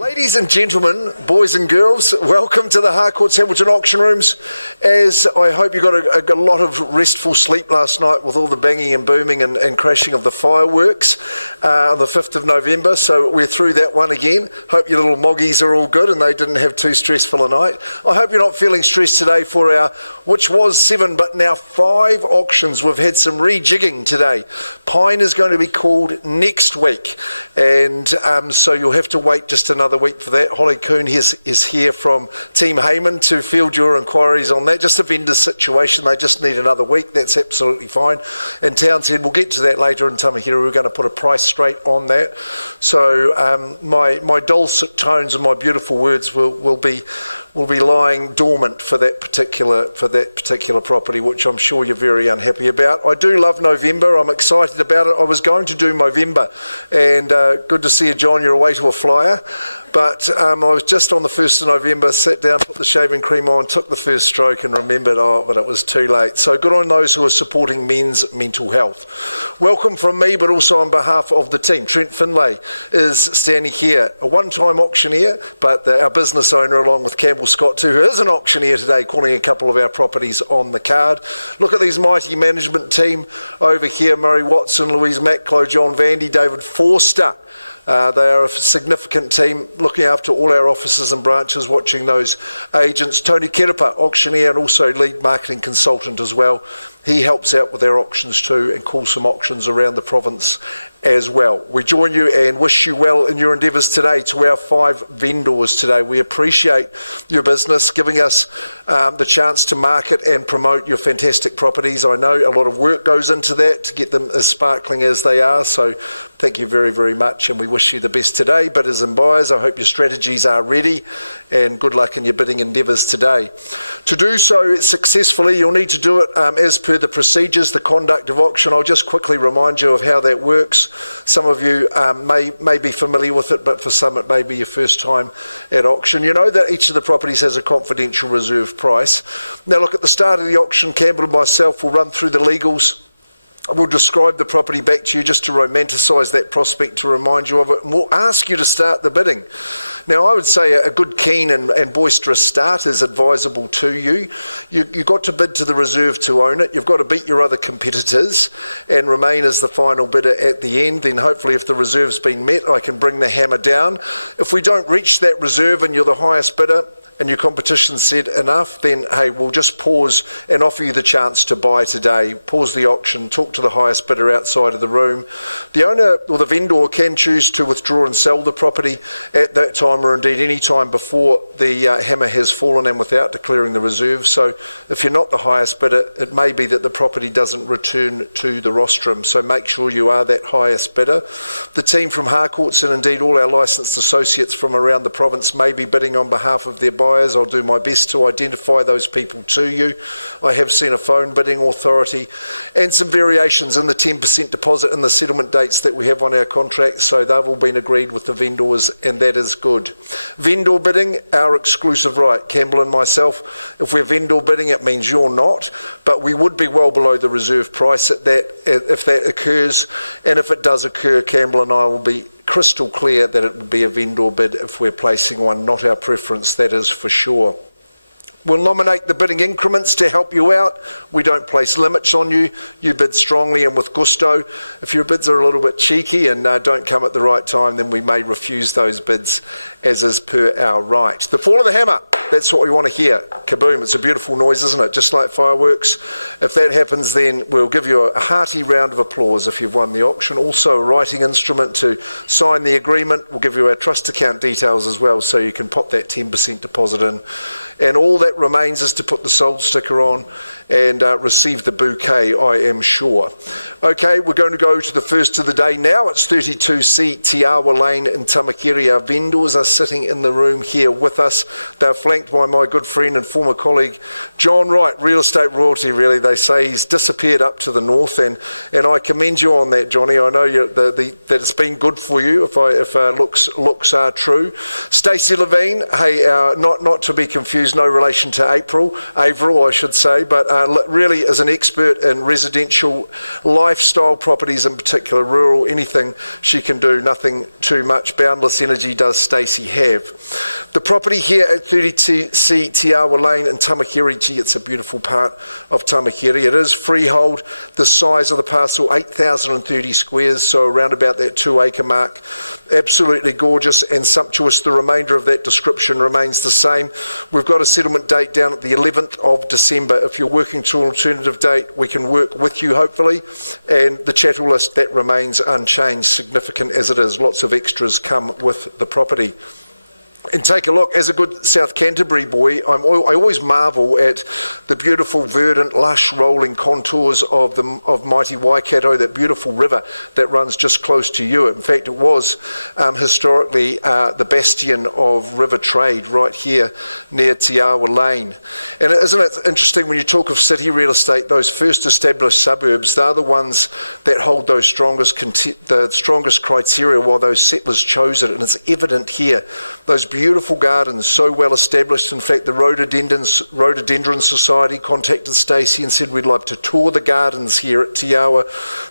Ladies and gentlemen, boys and girls, welcome to the Harcourts Hamilton Auction Rooms. As I hope you got a lot of restful sleep last night with all the banging and booming and crashing of the fireworks on the 5th of November. So we're through that one again. Hope your little moggies are all good and they didn't have too stressful a night. I hope you're not feeling stressed today for our, which was 7 but now 5 auctions. We've had some rejigging today. Pine is going to be called next week, and so you'll have to wait just another week for that. Holly Coon is here from Team Heyman to field your inquiries on that. Just a vendor situation, they just need another week. That's absolutely fine. And Townsend, we'll get to that later in Tamahira. We're going to put a price straight on that. So my dulcet tones and my beautiful words will be lying dormant for that particular property, which I'm sure you're very unhappy about. I do love November. I'm excited about it. I was going to do Movember, and good to see you, John. You're away to a flyer. But I was just on the 1st of November, sat down, put the shaving cream on, took the first stroke and remembered, but it was too late. So good on those who are supporting men's mental health. Welcome from me, but also on behalf of the team. Trent Finlay is standing here, a one-time auctioneer, but our business owner, along with Campbell Scott too, who is an auctioneer today, calling a couple of our properties on the card. Look at these mighty management team over here: Murray Watson, Louise Macklow, John Vandy, David Forster. They are a significant team looking after all our offices and branches, watching those agents. Tony Kerepa, auctioneer and also lead marketing consultant as well. He helps out with our auctions too and calls some auctions around the province as well. We join you and wish you well in your endeavours today to our 5 vendors today. We appreciate your business, giving us the chance to market and promote your fantastic properties. I know a lot of work goes into that to get them as sparkling as they are, so thank you very, very much, and we wish you the best today. Bidders and buyers, I hope your strategies are ready, and good luck in your bidding endeavours today. To do so successfully, you'll need to do it as per the procedures, the conduct of auction. I'll just quickly remind you of how that works. Some of you may be familiar with it, but for some it may be your first time at auction. You know that each of the properties has a confidential reserve price. Now look, at the start of the auction, Campbell and myself will run through the legals. We'll describe the property back to you just to romanticise that prospect, to remind you of it, and we'll ask you to start the bidding. Now, I would say a good, keen and boisterous start is advisable to you. You've got to bid to the reserve to own it. You've got to beat your other competitors and remain as the final bidder at the end. Then hopefully if the reserve's been met, I can bring the hammer down. If we don't reach that reserve and you're the highest bidder, and your competition said enough, then hey, we'll just pause and offer you the chance to buy today. Pause the auction, talk to the highest bidder outside of the room. The owner or the vendor can choose to withdraw and sell the property at that time, or indeed any time before the hammer has fallen and without declaring the reserve. So if you're not the highest bidder, it may be that the property doesn't return to the rostrum. So make sure you are that highest bidder. The team from Harcourts and indeed all our licensed associates from around the province may be bidding on behalf of their buyers. I'll do my best to identify those people to you. I have seen a phone bidding authority and some variations in the 10% deposit and the settlement dates that we have on our contract, so they've all been agreed with the vendors, and that is good. Vendor bidding, our exclusive right. Campbell and myself, if we're vendor bidding, it means you're not, but we would be well below the reserve price at that if that occurs, and if it does occur, Campbell and I will be crystal clear that it would be a vendor bid if we're placing one, not our preference, that is for sure. We'll nominate the bidding increments to help you out. We don't place limits on you. You bid strongly and with gusto. If your bids are a little bit cheeky and don't come at the right time, then we may refuse those bids as is per our right. The fall of the hammer. That's what we want to hear. Kaboom. It's a beautiful noise, isn't it? Just like fireworks. If that happens, then we'll give you a hearty round of applause if you've won the auction. Also, a writing instrument to sign the agreement. We'll give you our trust account details as well, so you can pop that 10% deposit in. And all that remains is to put the sold sticker on and receive the bouquet, I am sure. Okay, we're going to go to the first of the day now. It's 32C Te Awa Lane in Tamakere. Our vendors are sitting in the room here with us. They're flanked by my good friend and former colleague, John Wright, real estate royalty, really. They say he's disappeared up to the north, and I commend you on that, Johnny. I know that it's been good for you, if looks are true. Stacey Levine, hey, not to be confused who's no relation to Avril, I should say, but really is an expert in residential lifestyle properties, in particular rural, anything she can do, nothing too much. Boundless energy does Stacey have. The property here at 32C Te Awa Lane in Tamahiri, gee, it's a beautiful part of Tamahiri. It is freehold. The size of the parcel, 8,030 squares, so around about that 2-acre mark. Absolutely gorgeous and sumptuous. The remainder of that description remains the same. We've got a settlement date down at the 11th of December. If you're working to an alternative date, we can work with you, hopefully. And the chattel list, that remains unchanged, significant as it is. Lots of extras come with the property. And take a look, as a good South Canterbury boy, I always marvel at the beautiful, verdant, lush, rolling contours of mighty Waikato, that beautiful river that runs just close to you. In fact, it was historically the bastion of river trade right here near Te Awa Lane. And isn't it interesting when you talk of city real estate, those first established suburbs, they're the ones that hold those strongest criteria while those settlers chose it. And it's evident here. Those beautiful gardens, so well established. In fact, the Rhododendron Society contacted Stacey and said, we'd love to tour the gardens here at Te Awa.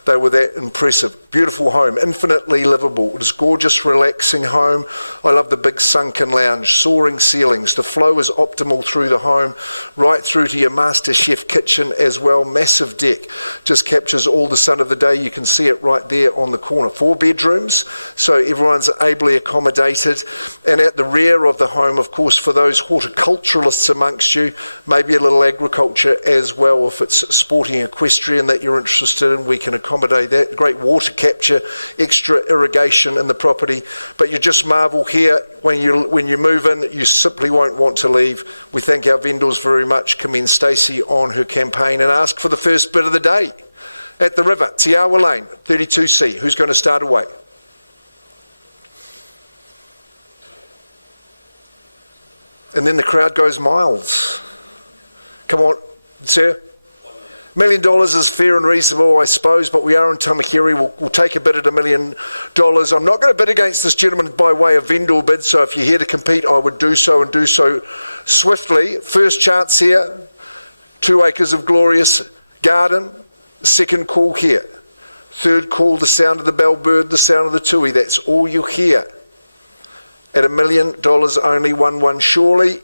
They were that impressive. Beautiful home, infinitely livable. It is gorgeous, relaxing home. I love the big sunken lounge, soaring ceilings. The flow is optimal through the home, right through to your master chef kitchen as well. Massive deck, just captures all the sun of the day. You can see it right there on the corner. 4 bedrooms, so everyone's ably accommodated. And at the rear of the home, of course, for those horticulturalists amongst you, maybe a little agriculture as well. If it's sporting equestrian that you're interested in, we can accommodate that. Great water capture, extra irrigation in the property. But you just marvel here, when you move in, you simply won't want to leave. We thank our vendors very much, commend Stacey on her campaign, and ask for the first bid of the day at the river, Te Awa Lane, 32C. Who's going to start away? And then the crowd goes miles. Come on, sir. $1 million is fair and reasonable, I suppose, but we are in Tamahiri. We'll take a bid at $1 million. I'm not going to bid against this gentleman by way of vendor bid, so if you're here to compete, I would do so, and do so swiftly. First chance here, 2 acres of glorious garden. Second call here. Third call, the sound of the bellbird, the sound of the tui. That's all you hear. At $1 million only, 1-1 surely.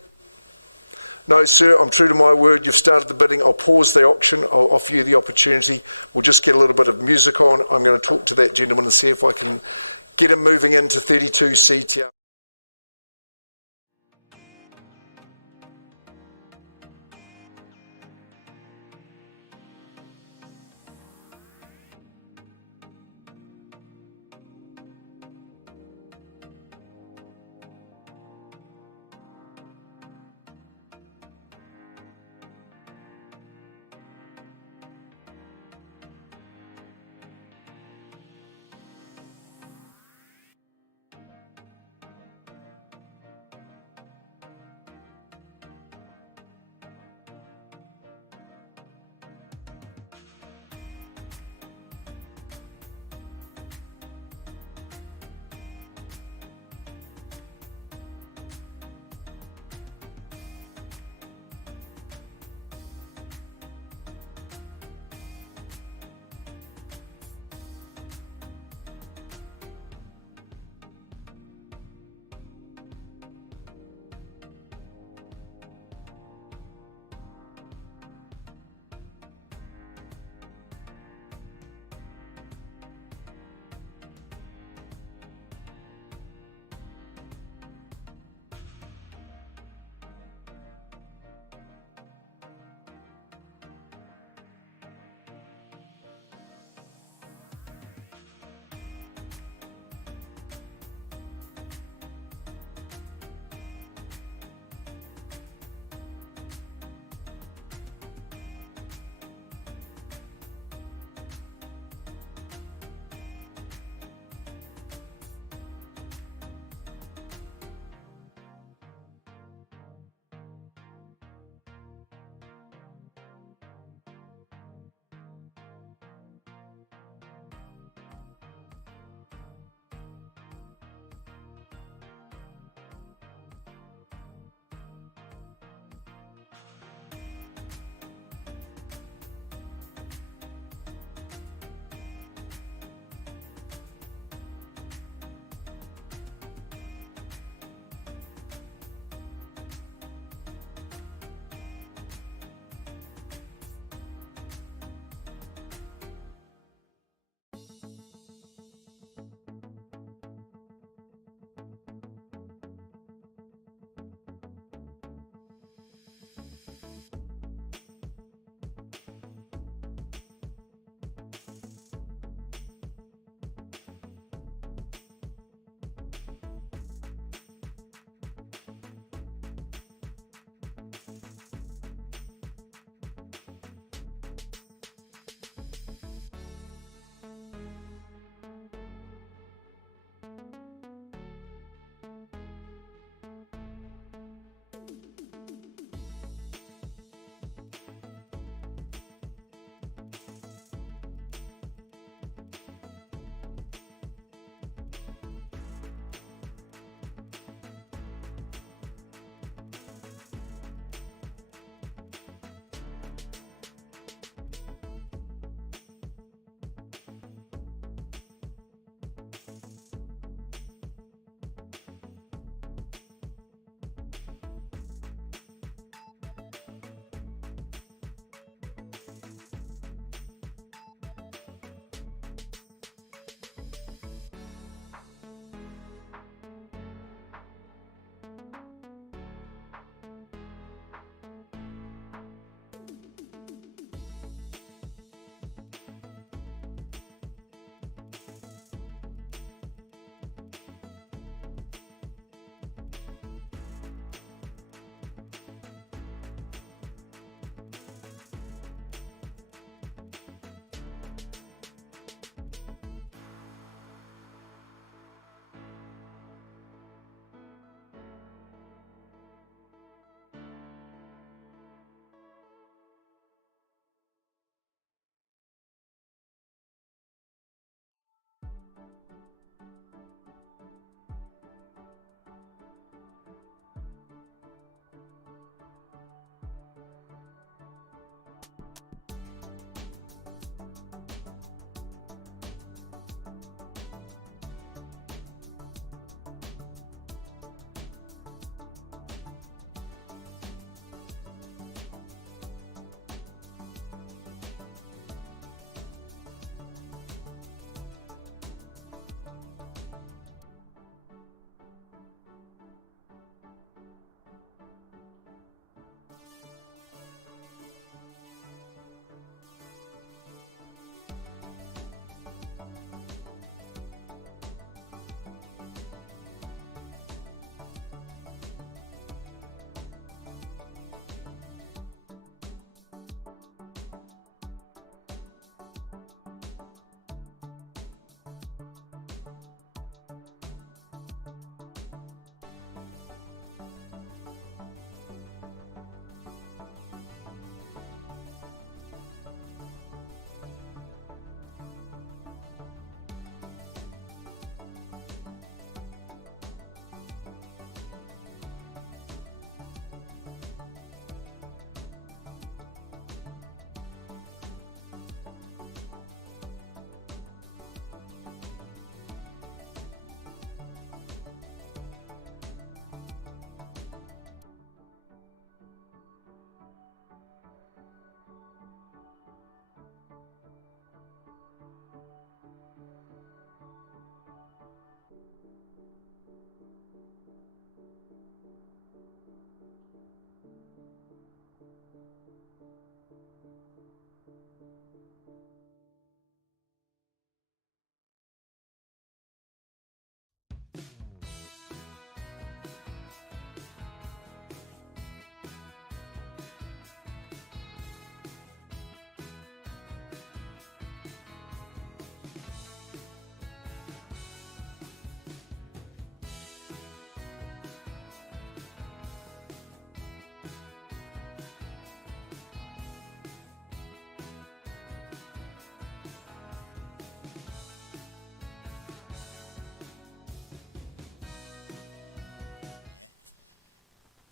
No, sir, I'm true to my word. You've started the bidding. I'll pause the auction. I'll offer you the opportunity. We'll just get a little bit of music on. I'm going to talk to that gentleman and see if I can get him moving into 32C Te Awa.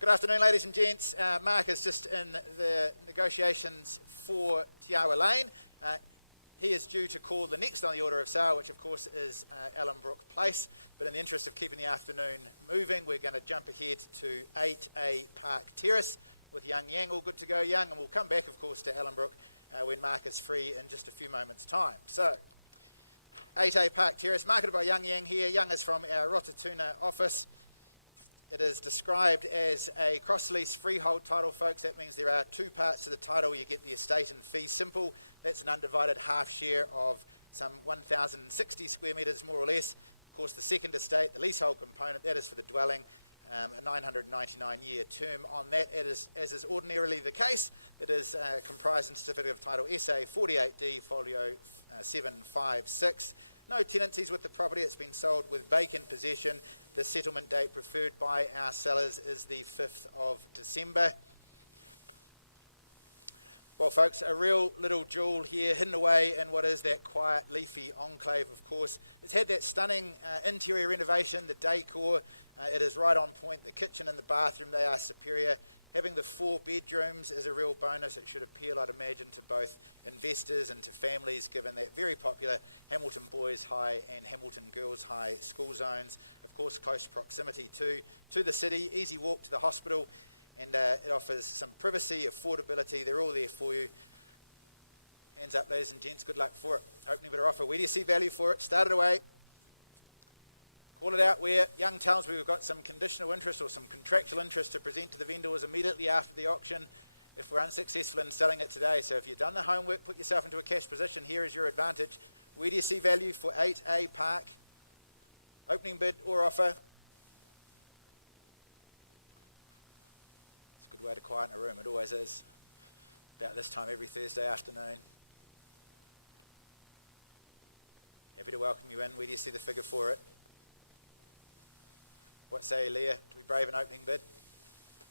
Good afternoon, ladies and gents. Mark is just in the negotiations for Te Awa Lane. He is due to call the next on the order of sale, which of course is Ellenbrook Place. But in the interest of keeping the afternoon moving, we're going to jump ahead to 8A Park Terrace with Young Yang. All good to go, Young, and we'll come back, of course, to Ellenbrook when Mark is free in just a few moments' time. So, 8A Park Terrace, marketed by Young Yang here. Young is from our Rotatuna office. It is described as a cross-lease freehold title, folks. That means there are two parts to the title. You get the estate and fee simple. That's an undivided half share of some 1,060 square metres, more or less. Of course, the second estate, the leasehold component, that is for the dwelling, a 999-year term on that. It is, as is ordinarily the case, it is comprised in Certificate of Title SA 48D, folio 756. No tenancies with the property. It's been sold with vacant possession. The settlement date preferred by our sellers is the 5th of December. Well, folks, a real little jewel here, hidden away in what is that quiet, leafy enclave, of course. It's had that stunning interior renovation, the decor. It is right on point. The kitchen and the bathroom, they are superior. Having the 4 bedrooms is a real bonus. It should appeal, I'd imagine, to both investors and to families, given that very popular Hamilton Boys High and Hamilton Girls High school zones. Of course, close proximity to the city, easy walk to the hospital, and it offers some privacy, affordability. They're all there for you. Hands up, ladies and gents. Good luck for it. Opening bidder offer. Where do you see value for it? Start it away. Call it out where Young tells me we've got some conditional interest or some contractual interest to present to the vendors immediately after the auction if we're unsuccessful in selling it today. So if you've done the homework, put yourself into a cash position, here is your advantage. Where do you see value for 8A Park? Opening bid or offer? It's a good way to quieten a room, it always is. About this time every Thursday afternoon. Happy to welcome you in. Where do you see the figure for it? What say you, Leah? Do we brave an opening bid?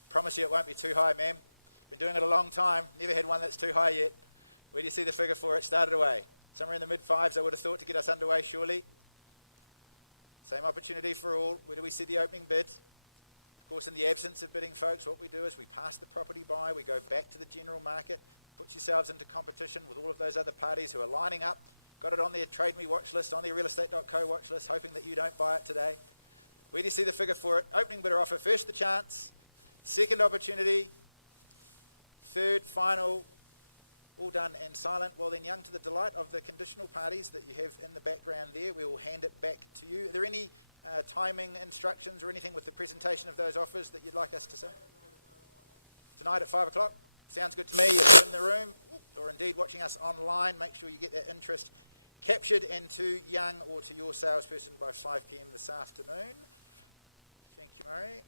Promise you it won't be too high, ma'am. Been doing it a long time. Never had one that's too high yet. Where do you see the figure for it? Start it away. Somewhere in the mid-5s, I would have thought, to get us underway, surely. Same opportunity for all. Where do we see the opening bid? Of course, in the absence of bidding, folks, what we do is we pass the property by, we go back to the general market, put yourselves into competition with all of those other parties who are lining up, got it on their Trade Me watch list, on their realestate.co watch list, hoping that you don't buy it today. Where do you see the figure for it? Opening bidder offer, first the chance, second opportunity, third, final, all done and silent. Well then, Young, to the delight of the conditional parties that you have in the background there, we will hand it back to you. Are there any timing instructions or anything with the presentation of those offers that you'd like us to say? Tonight at 5 o'clock? Sounds good to me. If you're in the room, or indeed watching us online, make sure you get that interest captured and to Young or to your salesperson by 5 p.m. this afternoon. Thank you, Murray.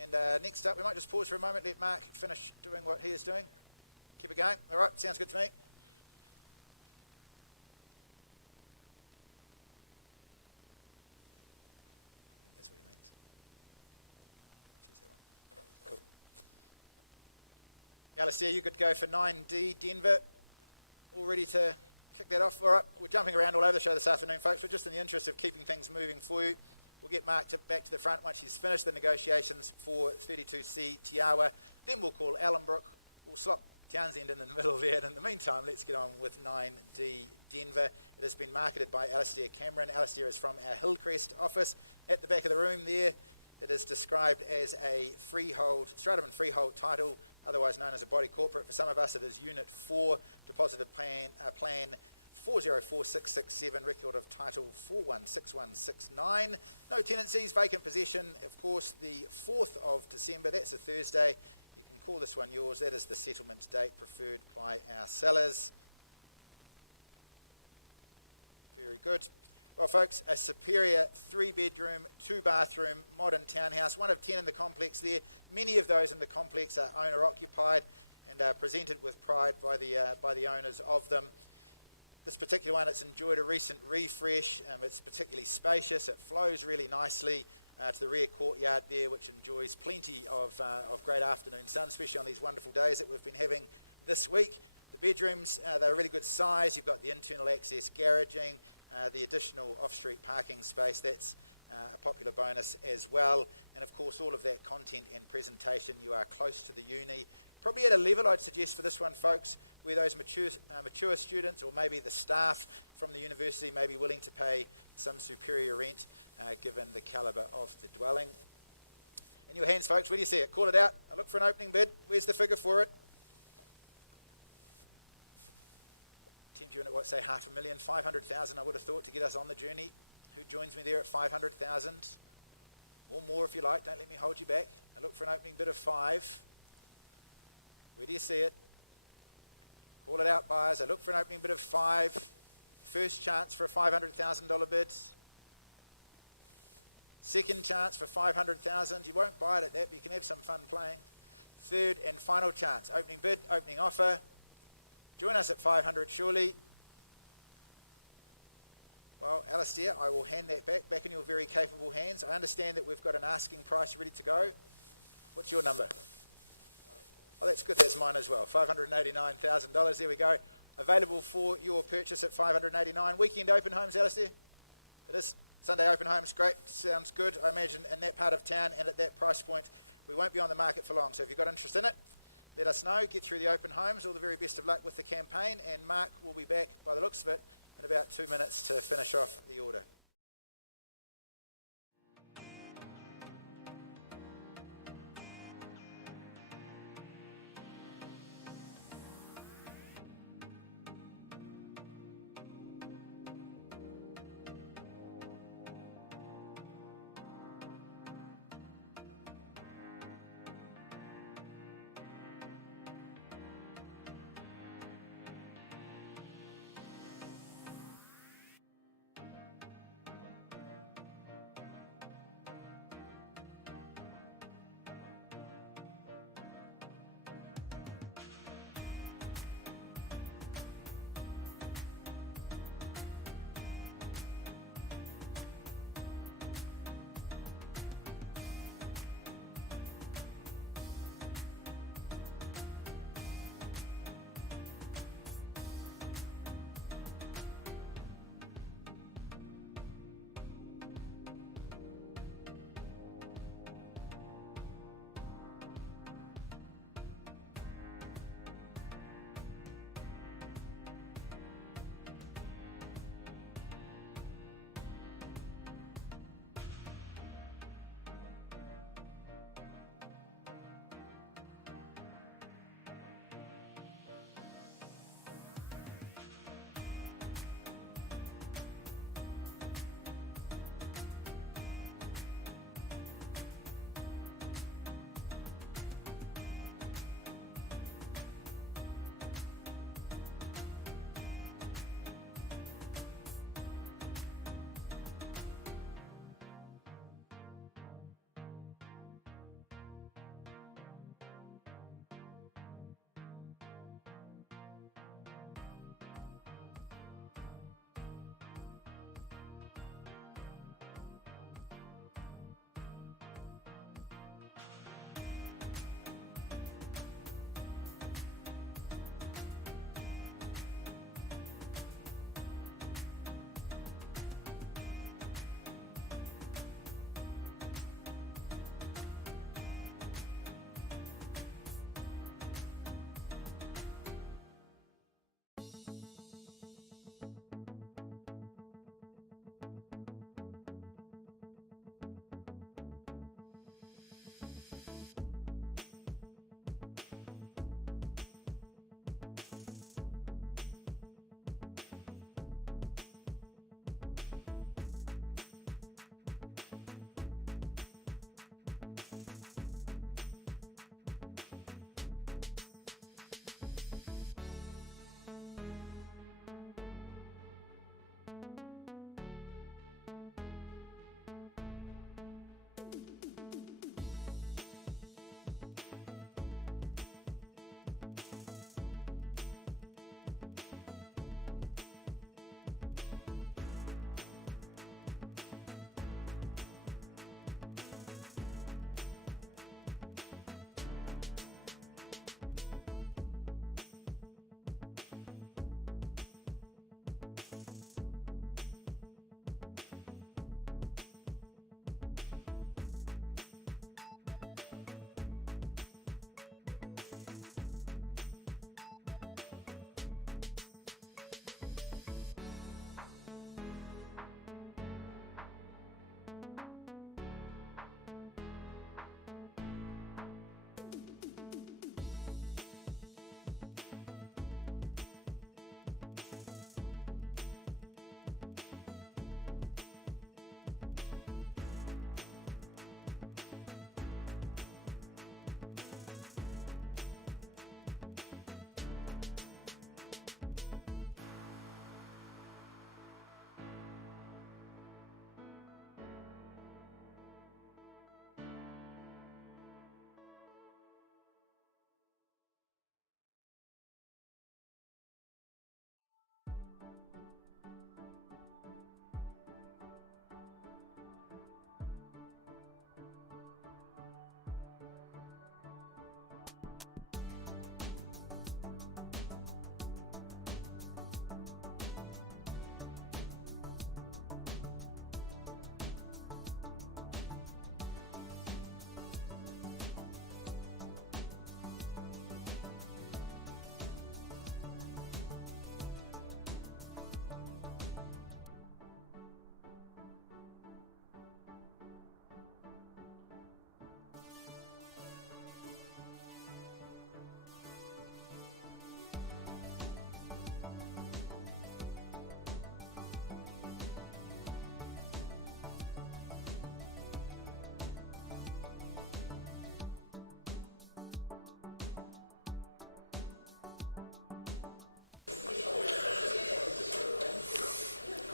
And next up, we might just pause for a moment, let Mark finish doing what he is doing. Keep it going. All right, sounds good to me. I think that's what he means. Choose that one. Cool. Alistair, you good to go for 9D Denver. All ready to kick that off? All right, we're jumping around all over the show this afternoon, folks, but just in the interest of keeping things moving for you, we'll get Mark back to the front once he's finished the negotiations for 32C Te Awa. Then we'll call Ellenbrook. We'll slot Townsend in the middle there. And in the meantime, let's get on with 9D Denver. It has been marketed by Alistair Cameron. Alistair is from our Hillcrest office. At the back of the room there, it is described as a freehold, stratum and freehold title, otherwise known as a body corporate. For some of us, it is Unit 4, deposited plan 404667, record of title 416169. No tenancies, vacant possession, of course, the 4th of December, that's a Thursday. You can call this one yours. That is the settlement date preferred by our sellers. Very good. Well, folks, a superior 3-bedroom, 2-bathroom, modern townhouse, one of 10 in the complex there. Many of those in the complex are owner-occupied and are presented with pride by the owners of them. This particular one, it's enjoyed a recent refresh. It's particularly spacious. It flows really nicely to the rear courtyard there, which enjoys plenty of great afternoon sun, especially on these wonderful days that we've been having this week. The bedrooms, they're really good size. You've got the internal access garaging, the additional off-street parking space. That's a popular bonus as well. And of course, all of that content and presentation, you are close to the uni. Probably at a level, I'd suggest for this one, folks, where those mature students or maybe the staff from the university may be willing to pay some superior rent, given the calibre of the dwelling. In your hands, folks, where do you see it? Call it out. I look for an opening bid. Where's the figure for it? Tempt you in at what, say, 500,000, 500,000, I would have thought, to get us on the journey. Who joins me there at 500,000? Or more if you like, don't let me hold you back. I look for an opening bid of 5. Where do you see it? Call it out, buyers. I look for an opening bid of 5. First chance for a $500,000 bid. Second chance for 500,000. You won't buy it at that, but you can have some fun playing. Third and final chance. Opening bid, opening offer. Join us at 500, surely. Well, Alistair, I will hand that back in your very capable hands. I understand that we've got an asking price ready to go. What's your number? Oh, that's good. That's mine as well. $589,000. There we go. Available for your purchase at $589,000. Weekend open homes, Alistair? It is. Sunday open homes. Great. Sounds good. I imagine in that part of town and at that price point, we won't be on the market for long. So if you've got interest in it, let us know. Get through the open homes. All the very best of luck with the campaign. And Mark will be back, by the looks of it, in about 2 minutes to finish off the order.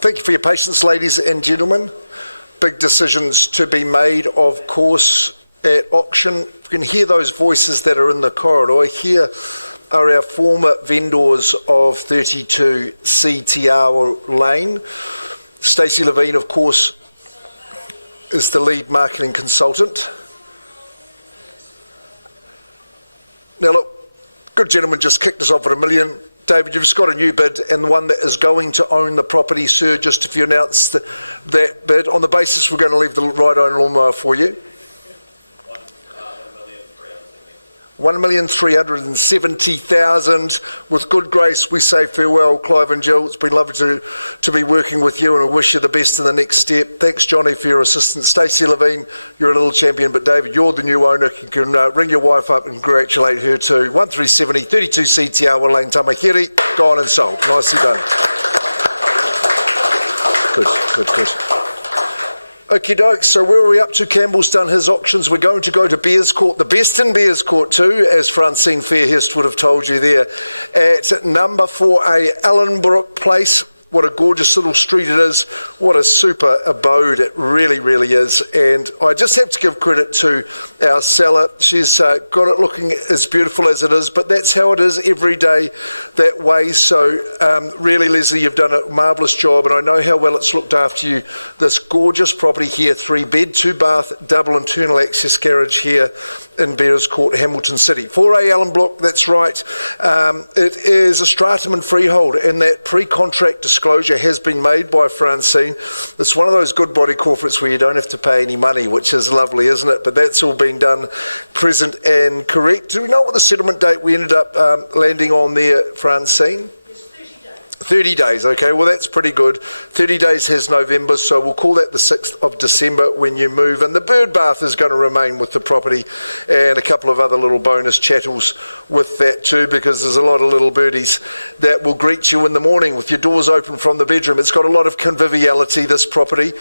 Thank you for your patience, ladies and gentlemen. Big decisions to be made, of course, at auction. You can hear those voices that are in the corridor. Here are our former vendors of 32 CTR Lane. Stacey Levine, of course, is the lead marketing consultant. Now look, good gentleman just kicked us off at $1 million. David, you've just got a new bid, and the one that is going to own the property, sir, just if you announce that bid, on the basis we're going to leave the right owner lawnmower for you. 1,370,000. With good grace, we say farewell, Clive and Jill. It's been lovely to be working with you, and I wish you the best in the next step. Thanks, Johnny, for your assistance. Stacey Levine, you're a little champion, but David, you're the new owner. You can ring your wife up and congratulate her too. 1370, 32 CTR Lane, Tamahiri, gone and sold. Nicely done. Good. Okie doke, so where are we up to? Campbell's done his auctions. We're going to go to Bears Court, the best in Bears Court too, as Francine Fairhurst would have told you there, at number 4A, Ellenbrook Place. What a gorgeous little street it is. What a super abode it really, really is. And I just have to give credit to our seller. She's got it looking as beautiful as it is, but that's how it is every day that way. So really, Leslie, you've done a marvellous job, and I know how well it's looked after you. This gorgeous property here, 3-bed, 2-bath, double internal access garage here in Bears Court, Hamilton City. 4A Ellenbrook, that's right. It is a stratum and freehold, and that pre-contract disclosure has been made by Francine. It's one of those good body corporates where you don't have to pay any money, which is lovely, isn't it? But that's all been done present and correct. Do we know what the settlement date we ended up landing on there, Francine? 30 days, okay, well that's pretty good. 30 days has November, so we'll call that the 6th of December when you move. And the bird bath is going to remain with the property, and a couple of other little bonus chattels with that too, because there's a lot of little birdies that will greet you in the morning with your doors open from the bedroom. It's got a lot of conviviality, this property.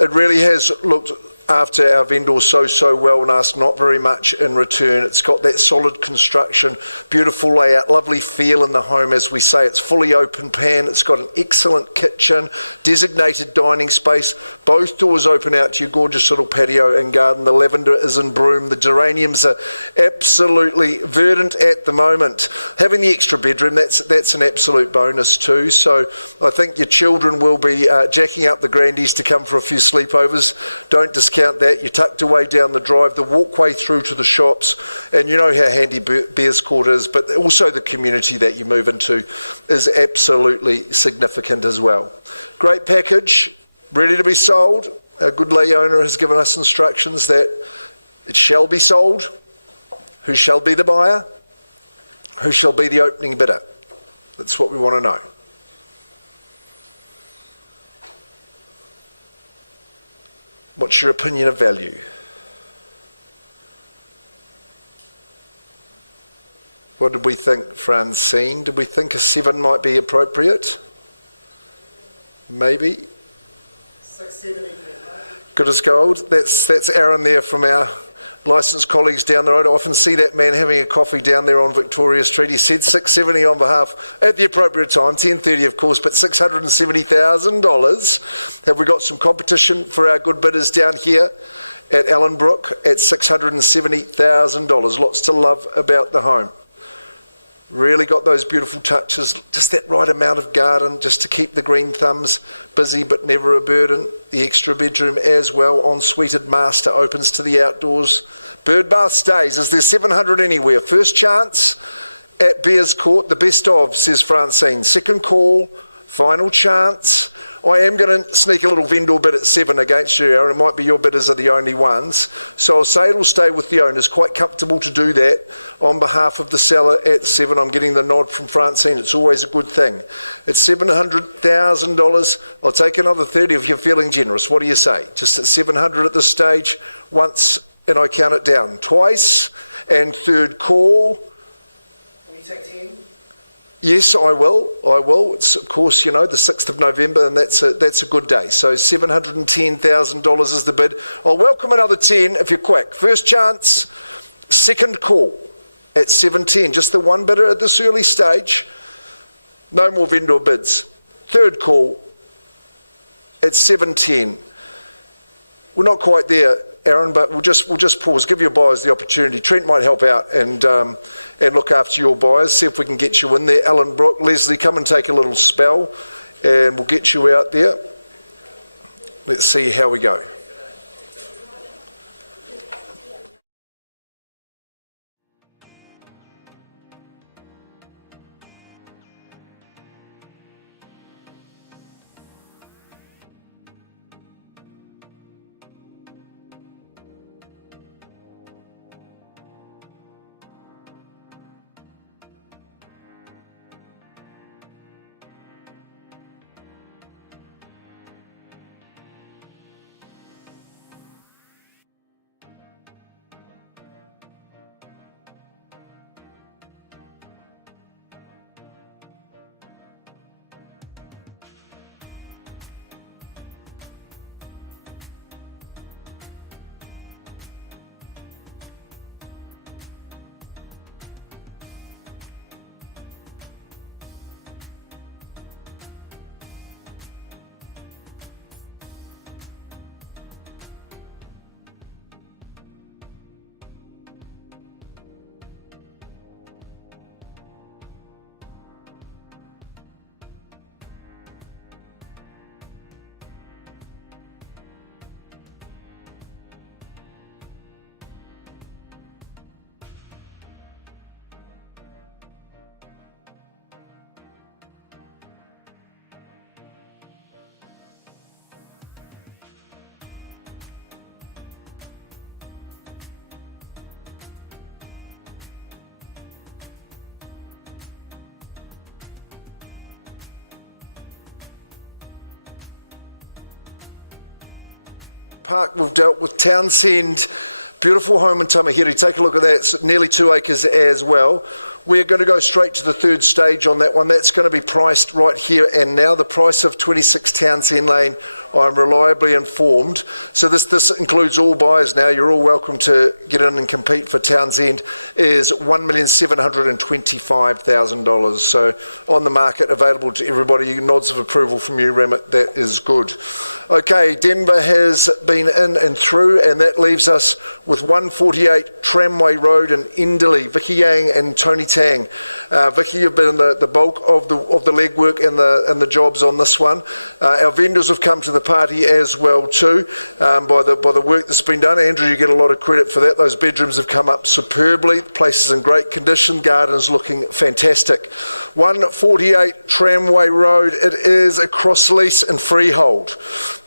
It really has looked after our vendors so well and asked not very much in return. It's got that solid construction, beautiful layout, lovely feel in the home. As we say, it's fully open plan. It's got an excellent kitchen, designated dining space. Both doors open out to your gorgeous little patio and garden. The lavender is in bloom. The geraniums are absolutely verdant at the moment. Having the extra bedroom, that's an absolute bonus too. So I think your children will be jacking up the grandies to come for a few sleepovers. Don't discount that. You're tucked away down the drive, the walkway through to the shops, and you know how handy Bears Court is, but also the community that you move into is absolutely significant as well. Great package, ready to be sold. Our good lay owner has given us instructions that it shall be sold. Who shall be the buyer? Who shall be the opening bidder? That's what we want to know. What's your opinion of value? What did we think, Francine? Did we think a 7 might be appropriate? Maybe. 670. Good as gold. That's Aaron there from our licensed colleagues down the road. I often see that man having a coffee down there on Victoria Street. He said 670 on behalf, at the appropriate time, 10:30 of course, but $670,000. Have we got some competition for our good bidders down here at Ellenbrook at $670,000? Lots to love about the home. Really got those beautiful touches, just that right amount of garden just to keep the green thumbs busy but never a burden. The extra bedroom as well, en-suited master, opens to the outdoors. Bird bath stays. Is there 700 anywhere? First chance at Bears Court, the best of, says Francine. Second call, final chance. I am going to sneak a little vendor bid at 7 against you, Aaron. It might be your bidders are the only ones. So I'll say it'll stay with the owners. Quite comfortable to do that on behalf of the seller at 7. I'm getting the nod from Francine. It's always a good thing. It's $700,000. I'll take another 30 if you're feeling generous. What do you say? Just at 700 at this stage, once, and I count it down. Twice, and third call. Will you take 10? Yes, I will. It's, of course, the 6th of November, and that's a good day. So $710,000 is the bid. I'll welcome another 10 if you're quick. First chance, second call at 710. Just the one bidder at this early stage. No more vendor bids. Third call at 7:10. We're not quite there, Aaron, but we'll just pause, give your buyers the opportunity. Trent might help out and look after your buyers, see if we can get you in there. Alan, Brooke, Leslie, come and take a little spell and we'll get you out there. Let's see how we go. Park, we've dealt with Townsend, beautiful home in Tamahiri. Take a look at that, it's nearly 2 acres as well. We're going to go straight to the third stage on that one. That's going to be priced right here and now. The price of 26 Townsend Lane, I'm reliably informed. So this includes all buyers now. You're all welcome to get in and compete for Townsend, is $1,725,000. So on the market, available to everybody. Nods of approval from you, Ramit. That is good. Okay, Denver has been in and through, and that leaves us with 148 Tramway Road in Enderley. Vicky Yang and Tony Tang. Vicky, you've been the bulk of the legwork and the jobs on this one. Our vendors have come to the party as well too, by the work that's been done. Andrew, you get a lot of credit for that. Those bedrooms have come up superbly. The place is in great condition. Garden's looking fantastic. 148 Tramway Road. It is a cross lease and freehold.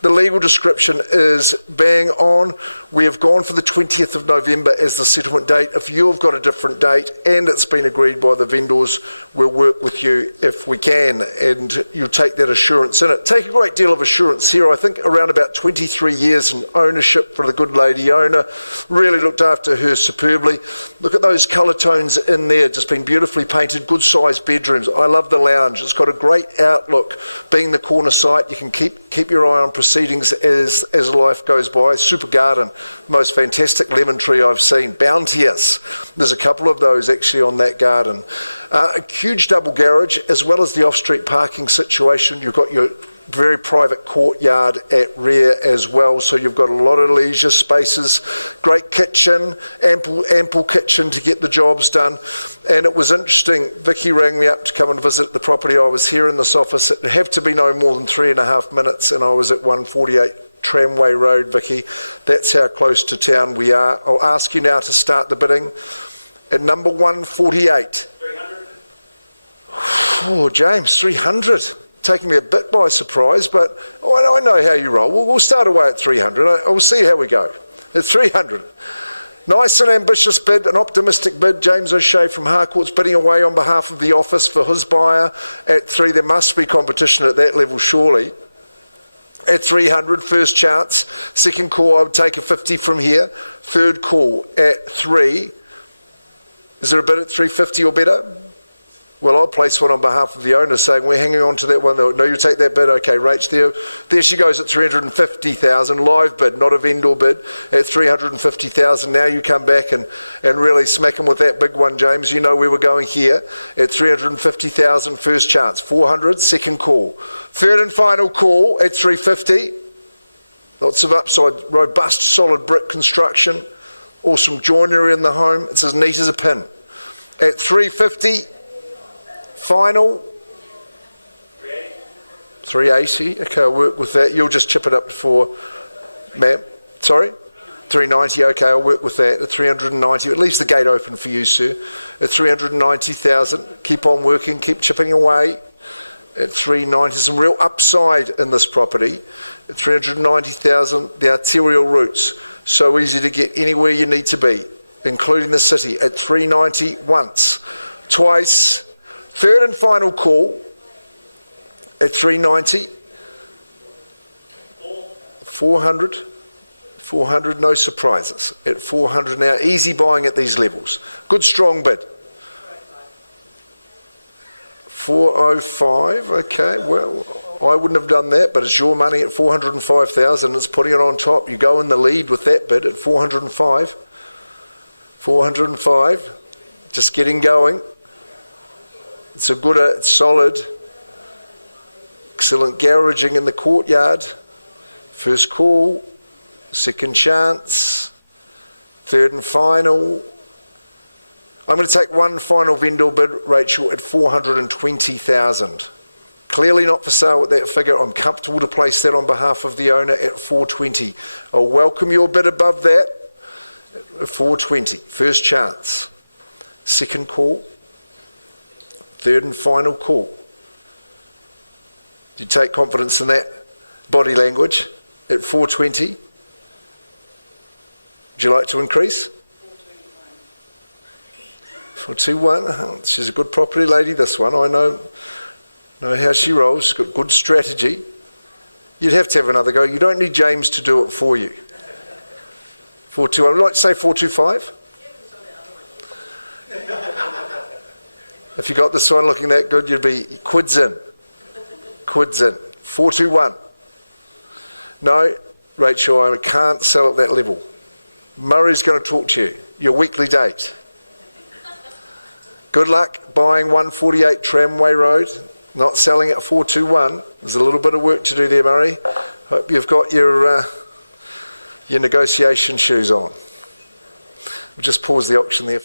The legal description is bang on. We have gone for the 20th of November as the settlement date. If you've got a different date and it's been agreed by the vendors, we'll work with you if we can, and you'll take that assurance in it. Take a great deal of assurance here. I think around about 23 years in ownership for the good lady owner. Really looked after her superbly. Look at those colour tones in there, just been beautifully painted, good sized bedrooms. I love the lounge. It's got a great outlook. Being the corner site, you can keep your eye on proceedings as life goes by. Super garden, most fantastic lemon tree I've seen. Bounteous. There's a couple of those actually on that garden. A huge double garage as well as the off-street parking situation. You've got your very private courtyard at rear as well, so you've got a lot of leisure spaces. Great kitchen, ample kitchen to get the jobs done. And it was interesting, Vicky rang me up to come and visit the property. I was here in this office. It would have to be no more than 3.5 minutes, and I was at 148 Tramway Road, Vicky. That's how close to town we are. I'll ask you now to start the bidding. At number 148. 300. Oh, James, 300. Taking me a bit by surprise, but I know how you roll. We'll start away at 300. We'll see how we go. At 300. Nice and ambitious bid, an optimistic bid. James O'Shea from Harcourt's bidding away on behalf of the office for his buyer at 3. There must be competition at that level, surely. At 300, first chance. Second call, I would take a 50 from here. Third call at 3. Is there a bid at 350 or better? Well, I'll place one on behalf of the owner saying we're hanging on to that one. No, you take that bid. Okay, Rach, there she goes at 350,000. Live bid, not a vendor bid, at 350,000. Now you come back and really smack him with that big one, James. You know where we're going here at 350,000. First chance, 400, second call. Third and final call at 350. Lots of upside, robust, solid brick construction. Awesome joinery in the home. It's as neat as a pin. At 350. Final 380. Okay, I'll work with that. You'll just chip it up to 4, ma'am. Sorry? 390. Okay, I'll work with that. At 390. It leaves the gate open for you, sir. At 390,000. Keep on working. Keep chipping away. At 390. Some real upside in this property. At 390,000. The arterial routes. So easy to get anywhere you need to be, including the city. At 390 once. Twice. Third and final call at 390. 400. 400, no surprises. At 400 now, easy buying at these levels. Good strong bid. 405, okay, well, I wouldn't have done that, but it's your money at 405,000. It's putting it on top. You go in the lead with that bid at 405. 405, just getting going. It's a good, it's solid, excellent garaging in the courtyard. First call, second chance, third and final. I'm going to take one final vendor bid, Rachel, at 420,000. Clearly not for sale at that figure. I'm comfortable to place that on behalf of the owner at 420. I'll welcome your bid above that at 420. First chance, second call. Third and final call. Do you take confidence in that body language at 420? Would you like to increase? 421. She's a good property lady, this one. I know how she rolls. She's got good strategy. You'd have to have another go. You don't need James to do it for you. 421. I'd like to say 425. If you got this one looking that good, you'd be quids in. Quids in. 421. No, Rachel, I can't sell at that level. Murray's going to talk to you. Your weekly date. Good luck buying 148 Tramway Road. Not selling at 421. There's a little bit of work to do there, Murray. Hope you've got your negotiation shoes on. We'll just pause the auction there.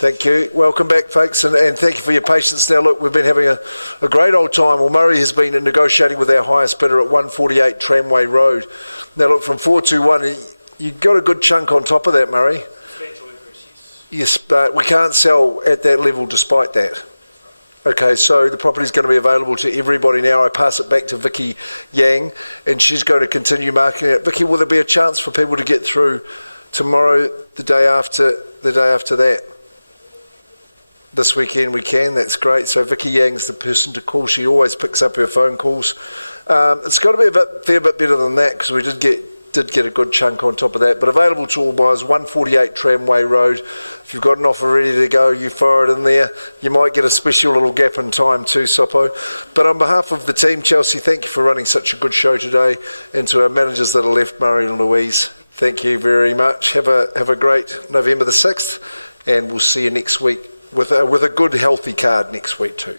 Thank you. Welcome back, folks, and thank you for your patience. Now, look, we've been having a great old time. Well, Murray has been negotiating with our highest bidder at 148 Tramway Road. Now, look, from 421, you got a good chunk on top of that, Murray. Substantial increase, yes. Yes, but we can't sell at that level despite that. Okay, so the property's going to be available to everybody now. I pass it back to Vicky Yang, and she's going to continue marketing it. Vicky, will there be a chance for people to get through tomorrow, the day after that? This weekend we can. That's great. So Vicky Yang's the person to call. She always picks up her phone calls. It's got to be a fair bit better than that, because we did get a good chunk on top of that. But available to all buyers, 148 Tramway Road. If you've got an offer ready to go, you fire it in there. You might get a special little gap in time too, Sopo. But on behalf of the team, Chelsea, thank you for running such a good show today. And to our managers that are left, Murray and Louise, thank you very much. Have a great November the 6th, and we'll see you next week with a good, healthy card next week too.